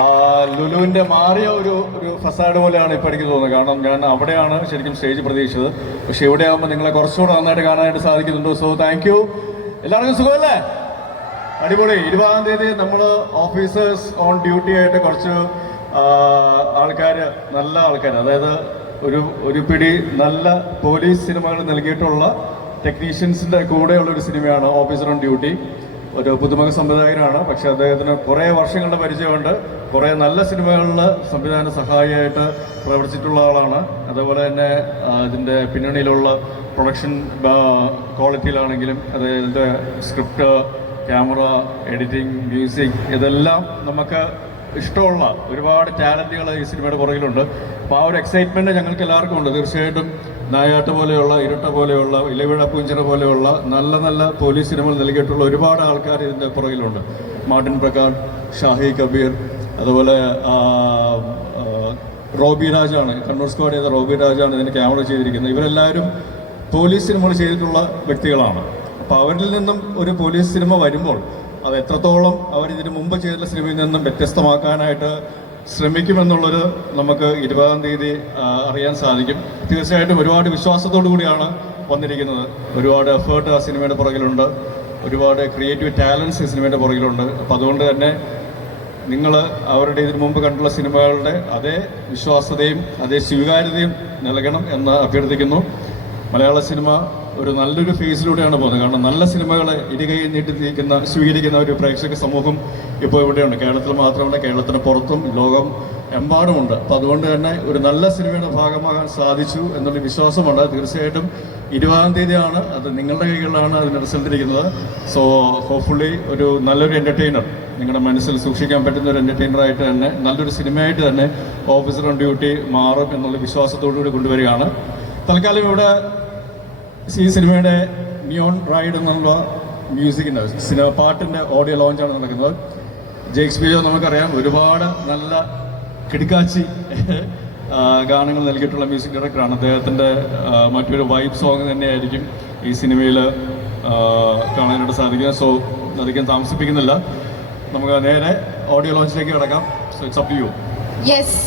ആ, ലുലുവിന്റെ മാറിയ ഒരു ഒരു ഫസാഡ് പോലെയാണ് ഇപ്പൊ എനിക്ക് തോന്നുന്നത്. കാരണം ഞാൻ അവിടെയാണ് ശരിക്കും സ്റ്റേജ് പ്രതീക്ഷിച്ചത്. പക്ഷെ ഇവിടെ ആകുമ്പോൾ നിങ്ങളെ കുറച്ചുകൂടെ നന്നായിട്ട് കാണാനായിട്ട് സാധിക്കുന്നുണ്ട്. സോ താങ്ക് യു എല്ലാവർക്കും സുഖമല്ലേ? അടിപൊളി. ഇരുപതാം തീയതി നമ്മൾ ഓഫീസേഴ്സ് ഓൺ ഡ്യൂട്ടി ആയിട്ട് കുറച്ച് ആൾക്കാർ നല്ല ആൾക്കാർ അതായത് ഒരു ഒരു പിടി നല്ല പോലീസ് സിനിമകൾ നൽകിയിട്ടുള്ള ടെക്നീഷ്യൻസിന്റെ കൂടെയുള്ള ഒരു സിനിമയാണ് ഓഫീസർ ഓൺ ഡ്യൂട്ടി ഒരു പുതുമുഖ സംവിധായകനാണ്. പക്ഷെ അദ്ദേഹത്തിന് കുറേ വർഷങ്ങളുടെ പരിചയമുണ്ട്. കുറേ നല്ല സിനിമകളിൽ സംവിധാന സഹായിയായിട്ട് പ്രവർത്തിച്ചിട്ടുള്ള ആളാണ്. അതുപോലെ തന്നെ അതിന്റെ പിന്നണിയിലുള്ള പ്രൊഡക്ഷൻ ക്വാളിറ്റിയിലാണെങ്കിലും അതിന്റെ സ്ക്രിപ്റ്റ് ക്യാമറ എഡിറ്റിംഗ് മ്യൂസിക് ഇതെല്ലാം നമുക്ക് ഇഷ്ടമുള്ള ഒരുപാട് ടാലന്റുകൾ ഈ സിനിമയുടെ പുറകിലുണ്ട്. അപ്പോൾ ആ ഒരു എക്സൈറ്റ്മെന്റ് ഞങ്ങൾക്ക് എല്ലാവർക്കും ഉണ്ട്. തീർച്ചയായിട്ടും നായാട്ട് പോലെയുള്ള ഇരുട്ട പോലെയുള്ള ഇലവിഴ പൂഞ്ചിറ പോലെയുള്ള നല്ല നല്ല പോലീസ് സിനിമകൾ നൽകിയിട്ടുള്ള ഒരുപാട് ആൾക്കാർ ഇതിന്റെ പുറകിലുണ്ട്. മാർട്ടിൻ പ്രകാശ് ഷാഹി കബീർ അതുപോലെ റോബി രാജാണ് കണ്ണൂർ സ്ക്വാഡ് ചെയ്ത റോബി രാജാണ് ഇതിന് ക്യാമറ ചെയ്തിരിക്കുന്നത്. ഇവരെല്ലാവരും പോലീസ് സിനിമകൾ ചെയ്തിട്ടുള്ള വ്യക്തികളാണ്. അപ്പോൾ അവരിൽ നിന്നും ഒരു പോലീസ് സിനിമ വരുമ്പോൾ അത് എത്രത്തോളം അവർ ഇതിനു മുമ്പ് ചെയ്തിട്ടുള്ള സിനിമയിൽ നിന്നും വ്യത്യസ്തമാക്കാനായിട്ട് ശ്രമിക്കുമെന്നുള്ളത് നമുക്ക് ഇരുപതാം തീയതി അറിയാൻ സാധിക്കും. തീർച്ചയായിട്ടും ഒരുപാട് വിശ്വാസത്തോടു കൂടിയാണ് വന്നിരിക്കുന്നത്. ഒരുപാട് എഫേർട്ട് ആ സിനിമയുടെ പുറകിലുണ്ട്. ഒരുപാട് ക്രിയേറ്റീവ് ടാലൻസ് ഈ സിനിമയുടെ പുറകിലുണ്ട്. അപ്പോൾ അതുകൊണ്ട് തന്നെ നിങ്ങൾ അവരുടെ ഇതിനു മുമ്പ് കണ്ടുള്ള സിനിമകളുടെ അതേ വിശ്വാസതയും അതേ സ്വീകാര്യതയും നൽകണം എന്ന് അഭ്യർത്ഥിക്കുന്നു. മലയാള സിനിമ ഒരു നല്ലൊരു ഫേസിലൂടെയാണ് പോകുന്നത്. കാരണം നല്ല സിനിമകളെ ഇരുകൈ നീട്ടി നീക്കുന്ന സ്വീകരിക്കുന്ന ഒരു പ്രേക്ഷക സമൂഹം ഇപ്പോൾ ഇവിടെയുണ്ട്. കേരളത്തിൽ മാത്രമല്ല കേരളത്തിന് പുറത്തും ലോകം എമ്പാടുമുണ്ട്. അപ്പോൾ അതുകൊണ്ട് തന്നെ ഒരു നല്ല സിനിമയുടെ ഭാഗമാകാൻ സാധിച്ചു എന്നുള്ള വിശ്വാസമുണ്ട്. തീർച്ചയായിട്ടും ഇരുപതാം തീയതിയാണ്. അത് നിങ്ങളുടെ കൈകളിലാണ് അതിന് റിസൾട്ട് ഇരിക്കുന്നത്. സോ ഹോപ്പ്ഫുള്ളി ഒരു നല്ലൊരു എന്റർടൈനർ. നിങ്ങളുടെ മനസ്സിൽ സൂക്ഷിക്കാൻ പറ്റുന്ന ഒരു എന്റർടൈനറായിട്ട് തന്നെ നല്ലൊരു സിനിമയായിട്ട് തന്നെ ഓഫീസർ ഓൺ ഡ്യൂട്ടി മാറും എന്നുള്ള വിശ്വാസത്തോടു കൂടി കൊണ്ടുവരികയാണ്. തൽക്കാലം ഇവിടെ ഈ സിനിമയുടെ നിയോൺ റൈഡ് എന്നുള്ള മ്യൂസിക്കിന്റെ സിനിമ പാട്ടിന്റെ ഓഡിയോ ലോഞ്ചാണ് നടക്കുന്നത്. ജേക്സ്പിയോ നമുക്കറിയാം ഒരുപാട് നല്ല കിടിക്കാച്ചി ഗാനങ്ങൾ നൽകിയിട്ടുള്ള മ്യൂസിക് ഡയറക്ടറാണ് അദ്ദേഹത്തിന്റെ മറ്റൊരു വൈബ് സോങ് തന്നെയായിരിക്കും ഈ സിനിമയിൽ കാണാനായിട്ട് സാധിക്കുക. സോ അധികം താമസിപ്പിക്കുന്നില്ല. നമുക്ക് നേരെ ഓഡിയോ ലോഞ്ചിലേക്ക് കിടക്കാം. So it's up you yes